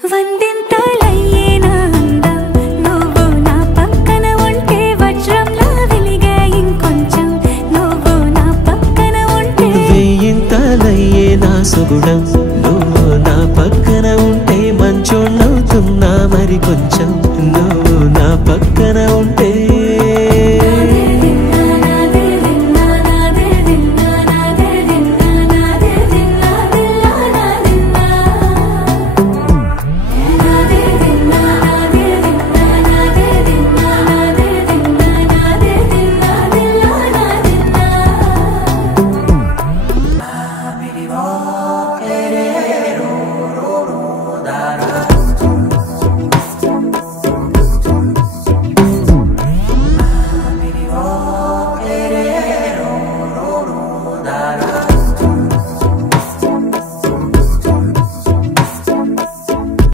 వందింతలయ్యేనా అందం నువ్వు నా పక్కన ఉంటే వజ్రంలా వెలిగే ఇంకొంచెం నువ్వు నా పక్కన ఉంటే వేయింతలయ్యేనా సుగుణం నువ్వు నా పక్కన ఉంటే మంచోణ్ణవుతున్నా మరి కొంచెం